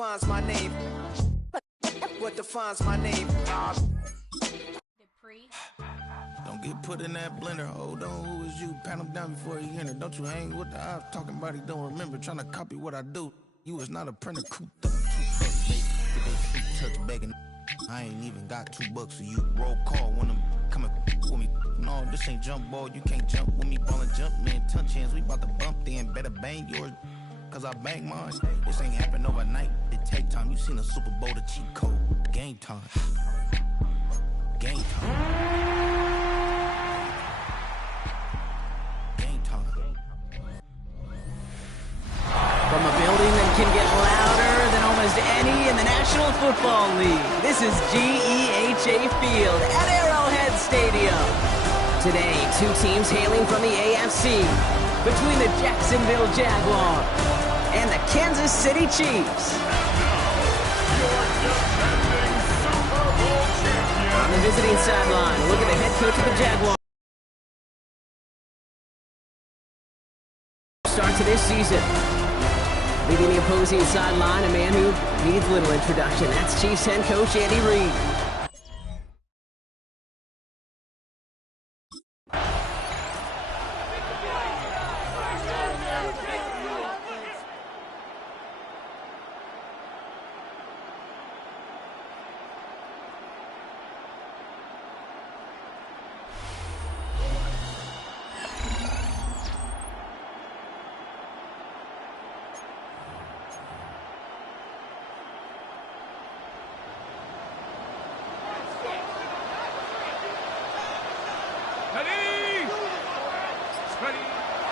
defines my name? What defines my name? Don't get put in that blender. Hold on, who is you? Pat him down before he enter. Don't you hang with the ops talking about he don't remember. Trying to copy what I do. You is not a printer. Cooped up. Get they feet touch begging. I ain't even got $2 for you. Roll call when I'm coming with me. No, this ain't jump ball. You can't jump with me. Ball and jump, man. Touch hands. We about to bump then. Better bang yours. Cause I bang mine. This ain't happen overnight. It take time. You seen a Super Bowl, the cheat code. Game time. Game time. From a building that can get louder than almost any in the National Football League, this is GEHA Field at Arrowhead Stadium. Today, two teams hailing from the AFC, between the Jacksonville Jaguars and the Kansas City Chiefs. On the visiting sideline, look at the head coach of the Jaguars. Start to this season. Leading the opposing sideline, a man who needs little introduction. That's Chiefs head coach Andy Reid.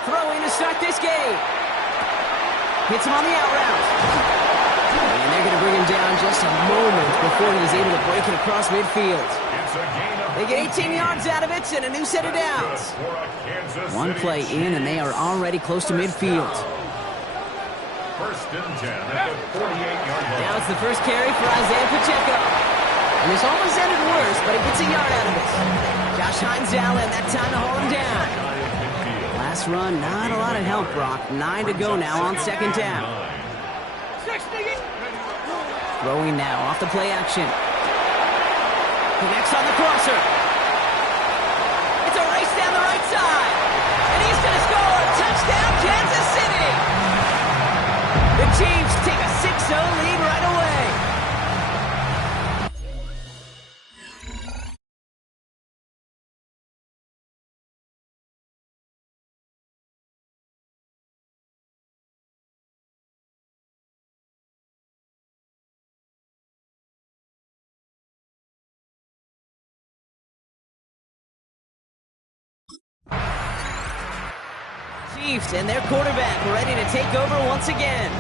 Throwing to start this game. Hits him on the out route. And they're going to bring him down just a moment before he's able to break it across midfield. They get 18 yards out of it and a new set of downs. One play in and they are already close to midfield. First and 10 at the 48-yard line. Now it's the first carry for Isaiah Pacheco. And this almost ended worse, but he gets a yard out of it. Josh Hines Allen, that time to haul him down. Last run, not a lot of help, Brock. 9 to go now on second down. Throwing now off the play action. Connects on the crosser. It's a race down the right side. And he's going to score. Touchdown, Kansas City. The Chiefs take a 6-0 lead right away. Chiefs and their quarterback ready to take over once again.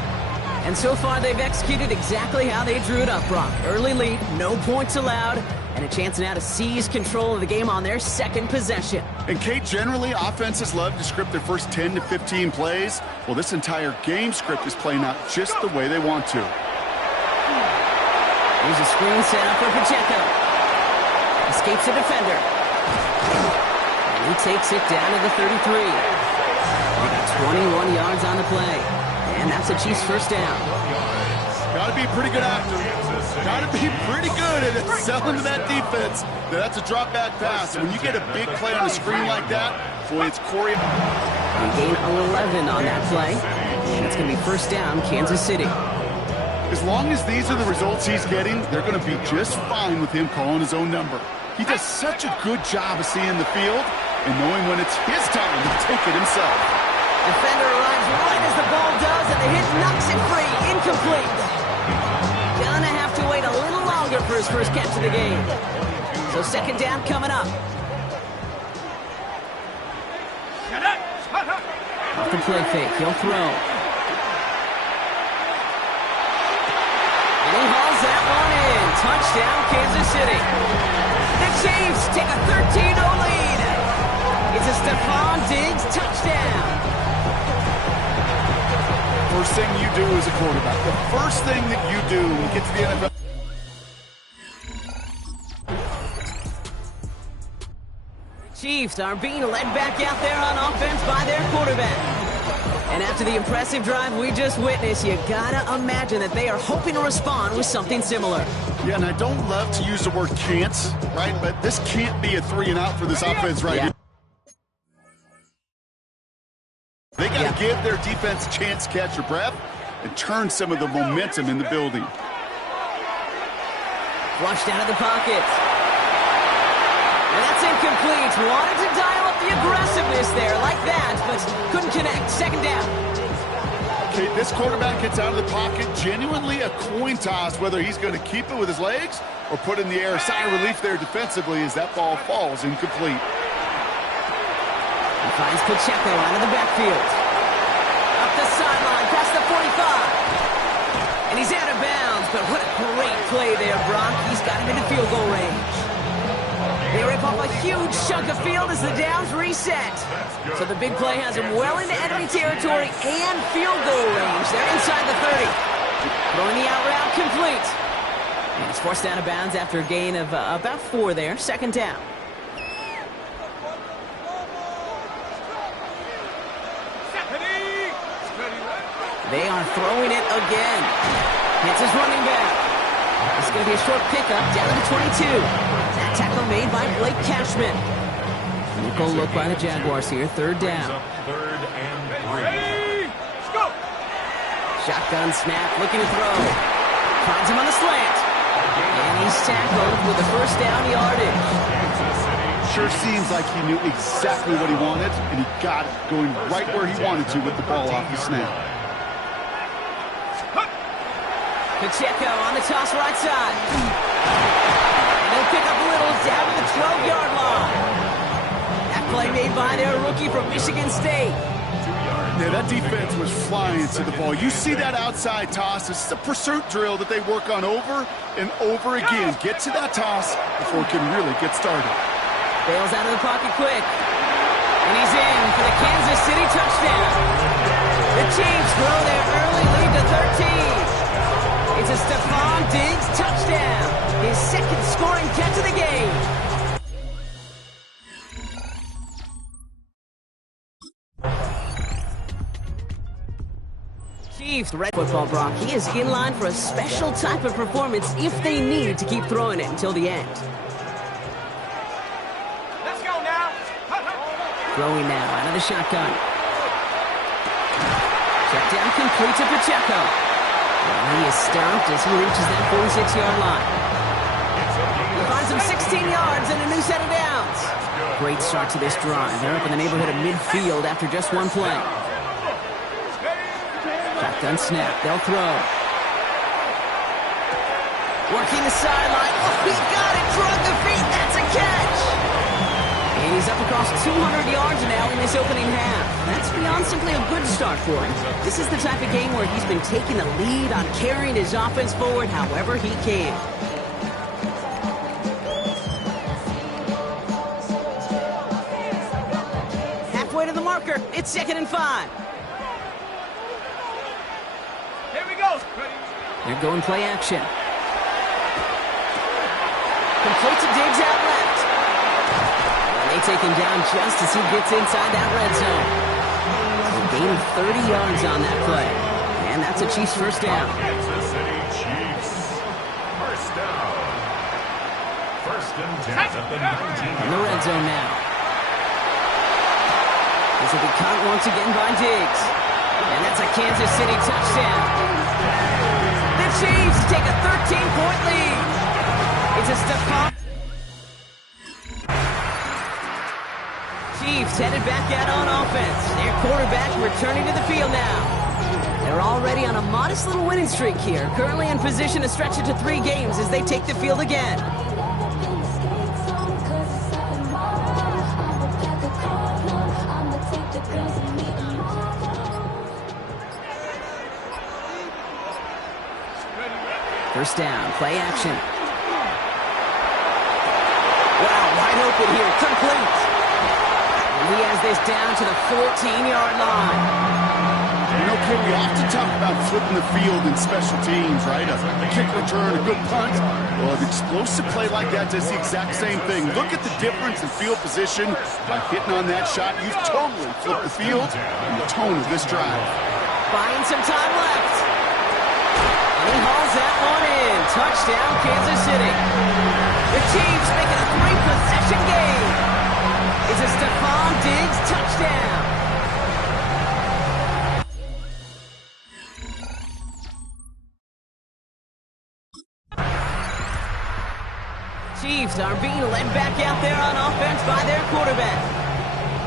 And so far, they've executed exactly how they drew it up, Brock. Early lead, no points allowed, and a chance now to seize control of the game on their second possession. And Kate, generally, offenses love to script their first 10 to 15 plays. Well, this entire game script is playing out just the way they want to. Here's a screen set up for Pacheco. Escapes the defender. And he takes it down to the 33. They got 21 yards on the play. And that's a Chiefs first down. Got to be a pretty good actor. Got to be pretty good at selling to that defense. That's a drop back pass. When you get a big play on a screen like that, boy, it's Corey. They gain 11 on that play. And it's going to be first down, Kansas City. As long as these are the results he's getting, they're going to be just fine with him calling his own number. He does such a good job of seeing the field and knowing when it's his time to take it himself. Defender arrives right as the ball does, and the hit knocks it free. Incomplete. Gonna have to wait a little longer for his first catch of the game. So second down coming up. Off the play fake, he'll throw. And he hauls that one in. Touchdown, Kansas City. The Chiefs take a 13-0 lead. It's a Stephon Diggs touchdown. First thing you do as a quarterback, the first thing that you do when you get to the NFL. Chiefs are being led back out there on offense by their quarterback. And after the impressive drive we just witnessed, you gotta imagine that they are hoping to respond with something similar. Yeah, and I don't love to use the word can't, right? But this can't be a 3-and-out for this offense right here. They got to give their defense a chance to catch their breath and turn some of the momentum in the building. Flushed out of the pocket. And that's incomplete. Wanted to dial up the aggressiveness there like that, but couldn't connect. Second down. Okay, this quarterback gets out of the pocket. Genuinely a coin toss whether he's going to keep it with his legs or put in the air. A sigh of relief there defensively as that ball falls incomplete. He finds Pacheco out of the backfield. Up the sideline, past the 45. And he's out of bounds, but what a great play there, Brock. He's got him into field goal range. They rip off a huge chunk of field as the downs reset. So the big play has him well into enemy territory and field goal range. They're inside the 30. Throwing the out route complete. And he's forced out of bounds after a gain of about 4 there. Second down. They are throwing it again. Hits his running back. It's going to be a short pickup down to the 22. That tackle made by Blake Cashman. Nickel look by the Jaguars here. Third down. Third and 3. Let's go. Shotgun snap, looking to throw. Finds him on the slant. And he's tackled with the first down yardage. Sure seems like he knew exactly what he wanted, and he got it going right where he wanted to with the ball off the snap. Pacheco on the toss right side. And he'll pick up a little down to the 12-yard line. That play made by their rookie from Michigan State. Yeah, that defense was flying to the ball. You see that outside toss. This is a pursuit drill that they work on over and over again. Get to that toss before it can really get started. Bails out of the pocket quick. And he's in for the Kansas City touchdown. The Chiefs grow their early lead to 13. It's a Stephon Diggs touchdown. His second scoring catch of the game. Chiefs, red football, Brock. He is in line for a special type of performance if they need to keep throwing it until the end. Let's go now. Throwing now out of the shotgun. Check down complete to Pacheco. Well, he is stopped as he reaches that 46-yard line. He finds him 16 yards and a new set of downs. Great start to this drive. They're up in the neighborhood of midfield after just one play. Shotgun snap. They'll throw. Working the sideline. Oh, he got it. Drug the feet. That's a catch. And he's up across 200 yards now in this opening half. That's beyond simply a good start for him. This is the type of game where he's been taking the lead on carrying his offense forward however he can. Halfway to the marker. It's 2nd and 5. Here we go. They're going play action. Complete to Diggs out left. And they take him down just as he gets inside that red zone. A gain of 30 yards on that play. And that's a Chiefs first down. Kansas City Chiefs. First down. First and 10 at the 19. In the red zone now. This will be caught once again by Diggs. And that's a Kansas City touchdown. The Chiefs take a 13-point lead. It's a Stephon. Chiefs headed back out on offense. Their quarterback returning to the field now. They're already on a modest little winning streak here. Currently in position to stretch it to 3 games as they take the field again. First down, play action. Wow, wide open here, complete. And he has this down to the 14-yard line. You know, Kate, we often talk about flipping the field in special teams, right? A kick return, a good punt. Well, an explosive play like that does the exact same thing. Look at the difference in field position. By hitting on that shot, you've totally flipped the field and the tone of this drive. Buying some time left. And he hauls that one in. Touchdown, Kansas City. The Chiefs make it a 3-possession game. It's a Stephon Diggs touchdown. Chiefs are being led back out there on offense by their quarterback.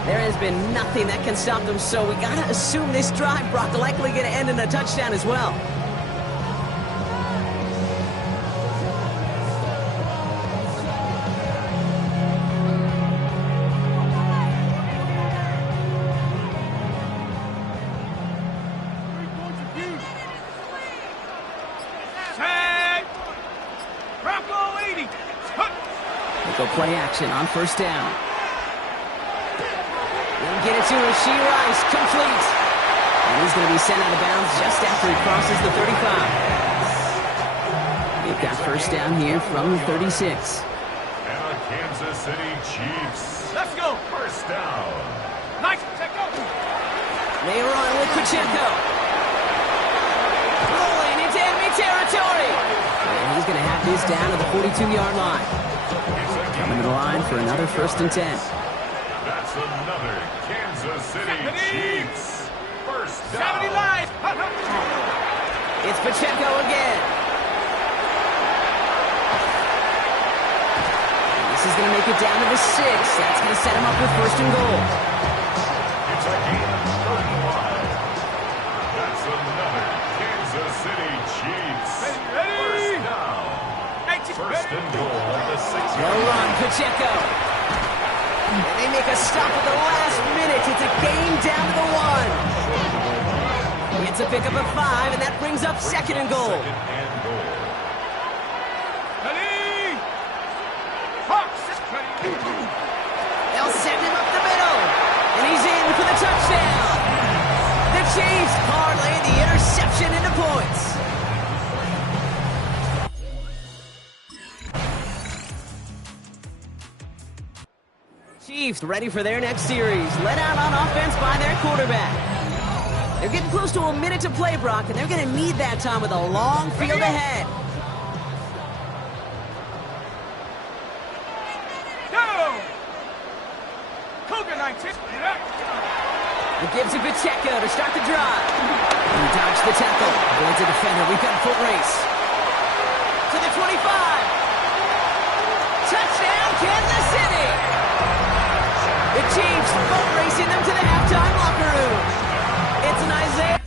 There has been nothing that can stop them, so we gotta assume this drive, Brock, likely gonna end in a touchdown as well. Play action on first down. They'll get it to Rashee Rice, complete. And he's going to be sent out of bounds just after he crosses the 35. They've got first down here from the 36. And the Kansas City Chiefs. Let's go. First down. Nice. Check go. They run with Pacheco. Rolling into enemy territory. And he's going to have this down to the 42-yard line. Coming to the line for another 1st and 10. That's another Kansas City Chiefs. First down. 70 lines. It's Pacheco again. This is going to make it down to the 6. That's going to set him up with 1st and goal. It's a gain of 35. That's another Kansas City Chiefs. First down. 1st and goal at the 6-yard line. Well run, Pacheco. And they make a stop at the last minute. It's a game down to the 1. It's a pickup of 5, and that brings up 2nd and goal. They'll send him up the middle, and he's in for the touchdown. The Chiefs parlay the interception into points. Chiefs ready for their next series, led out on offense by their quarterback. They're getting close to a minute to play, Brock, and they're going to need that time with a long field ahead. Go! Cougar 19. It gives to Pacheco to start the drive. He dodged the tackle. Avoids a defender. We've got a foot race. To the 25. Touchdown, Kansas City! The Chiefs boat racing them to the halftime locker room. It's an Isaiah.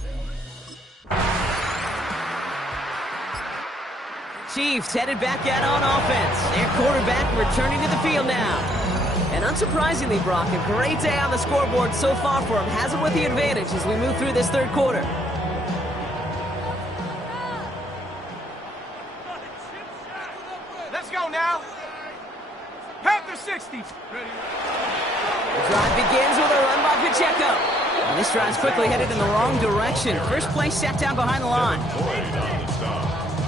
Chiefs headed back out on offense. Their quarterback returning to the field now. And unsurprisingly, Brock, a great day on the scoreboard so far for him. Has him with the advantage as we move through this 3rd quarter. Let's go now. Panther 60. Ready. The drive begins with a run by Pacheco. And this drive's quickly headed in the wrong direction. First play set down behind the line.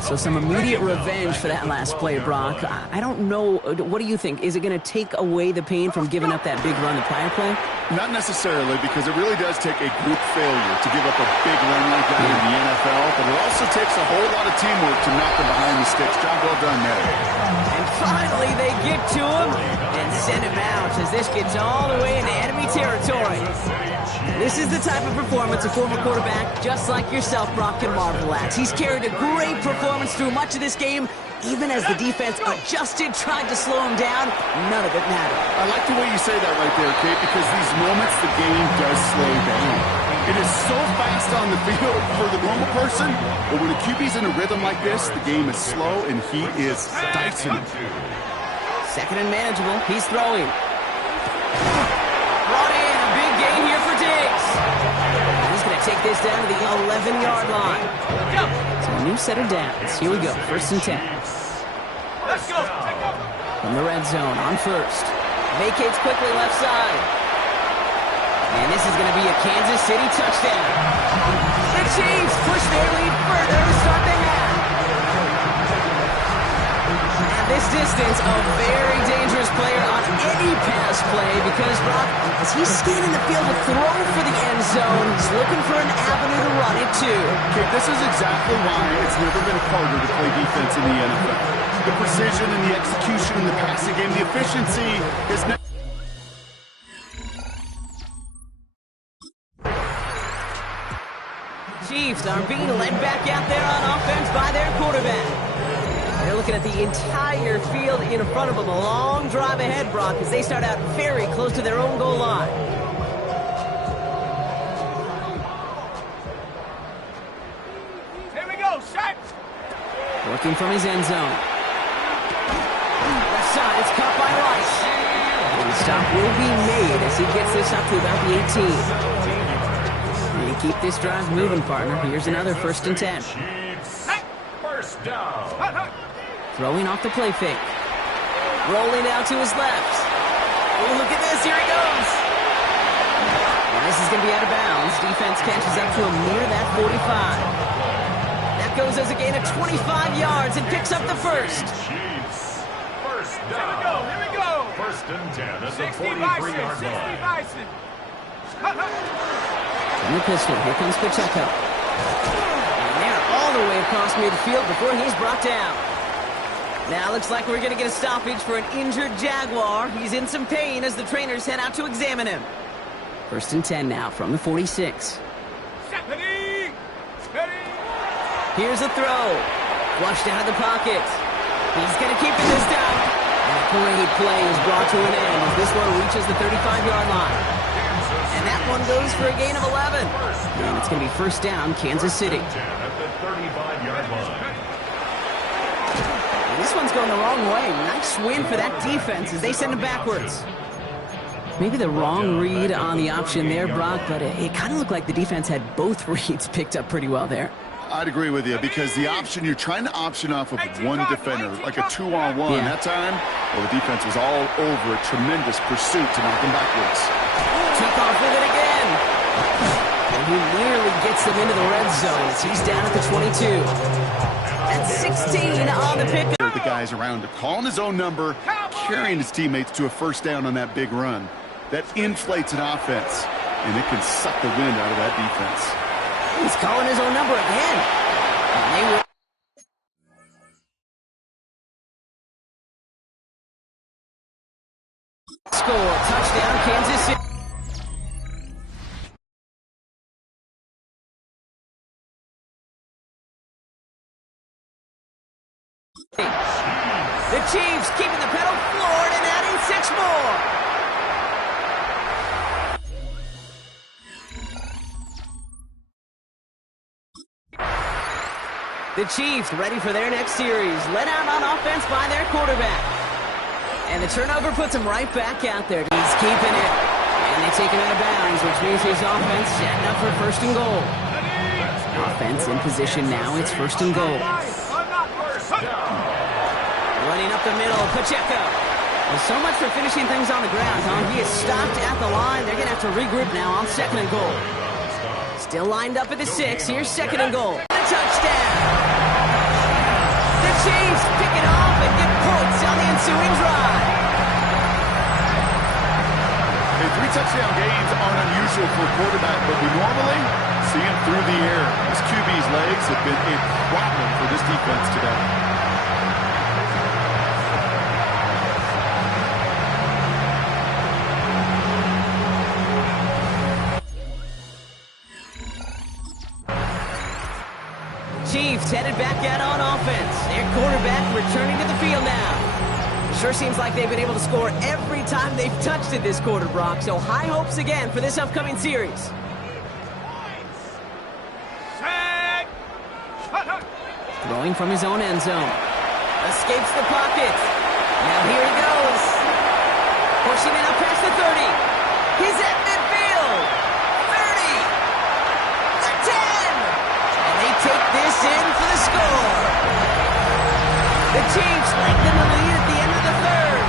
So some immediate revenge for that last play, Brock. I don't know. What do you think? Is it going to take away the pain from giving up that big run the prior play? Not necessarily, because it really does take a group failure to give up a big run like that in the NFL, but it also takes a whole lot of teamwork to knock them behind the sticks. Job well done there. And finally they get to him and send him out as this gets all the way into enemy territory. This is the type of performance a former quarterback, just like yourself, Brock, can marvel at. He's carried a great performance through much of this game. Even as the defense adjusted, tried to slow him down, none of it mattered. I like the way you say that right there, Kate, because these moments the game does slow down. It is so fast on the field for the normal person, but when a QB's in a rhythm like this, the game is slow and he is dicing it. 2nd and manageable. He's throwing. Brought in a big gain here for Diggs. He's going to take this down to the 11-yard line. So a new set of downs. Here we go. 1st and 10. Let's go. From the red zone on 1st. Vacates quickly left side. And this is going to be a Kansas City touchdown. The Chiefs push their lead further to start the half. And this distance, a very dangerous player on any pass play because, Brock, as he's scanning the field to throw for the end zone, he's looking for an avenue to run it to. Okay, this is exactly why it's never been harder to play defense in the NFL. The precision and the execution in the passing game, the efficiency is never... Chiefs are being led back out there on offense by their quarterback. They're looking at the entire field in front of them. A long drive ahead, Brock, as they start out very close to their own goal line. Here we go, set! Working from his end zone. Left side, it's caught by Rice. And the stop will be made as he gets this up to about the 18. You keep this drive moving, partner. Here's another 1st and 10. Chiefs, first down. Throwing off the play fake. Rolling out to his left. Oh, look at this. Here he goes. And this is going to be out of bounds. Defense catches up to him near that 45. That goes as a gain of 25 yards and picks up the first. Chiefs, first down. Here we go! 1st and 10 at the 60 43-yard Bison, 60 line. Bison. From the pistol, here comes Pacheco. And they're all the way across midfield before he's brought down. Now looks like we're going to get a stoppage for an injured Jaguar. He's in some pain as the trainers head out to examine him. 1st and 10 now from the 46. Ready! Ready! Here's a throw. Flushed out of the pocket. He's going to keep it this time. And a great play is brought to an end as this one reaches the 35-yard line. And that one goes for a gain of 11. And it's going to be 1st down, Kansas City. 10 at the 35-yard line. And this one's going the wrong way. Nice win for that defense as they send him backwards. Maybe the wrong read on the option there, Brock, but it kind of looked like the defense had both reads picked up pretty well there. I'd agree with you because the option, you're trying to option off of one defender, like a 2-on-1. Yeah. That time, well, the defense was all over a tremendous pursuit to knock him backwards. Took off with it again. And he nearly gets them into the red zone as he's down at the 22. That's 16 on the pick. The guys around him, calling his own number, carrying his teammates to a 1st down on that big run. That inflates an offense, and it can suck the wind out of that defense. He's calling his own number again. And they will. Score, touchdown, Kansas City. The Chiefs keeping the pedal floored and adding 6 more. The Chiefs ready for their next series. Led out on offense by their quarterback. And the turnover puts him right back out there. He's keeping it. And they take him out of bounds, which means his offense setting up for 1st and goal. Offense in position now. It's 1st and goal. Running up the middle, Pacheco. Well, so much for finishing things on the ground, huh? He is stopped at the line. They're going to have to regroup now on 2nd and goal. Still lined up at the 6. Here's 2nd and goal. A touchdown. The Chiefs pick it off and get points on the ensuing drive. Hey, 3 touchdown gains aren't unusual for a quarterback, but we normally see him through the air. This QB's legs have been a problem for this defense today. Chiefs headed back out on offense. Their quarterback returning to the field now. Sure seems like they've been able to score every time they've touched it this quarter, Brock. So high hopes again for this upcoming series. Set! Throwing from his own end zone. Escapes the pocket. Now here he goes. Pushing it up past the 30. He's at midfield. 30. The 10. And they take this in for the score. The Chiefs lengthen the lead at the end of the 3rd.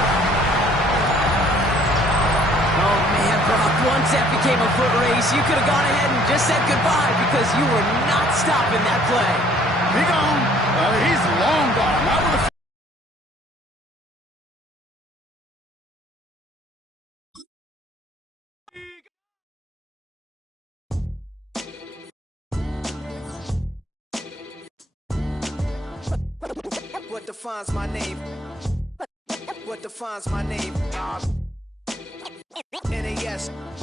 Oh, man, Brock, once that became a foot race, you could have gone ahead and just said goodbye because you were not stopping that play. He gone. He's long gone. I would have. What defines my name? What defines my name? NAS.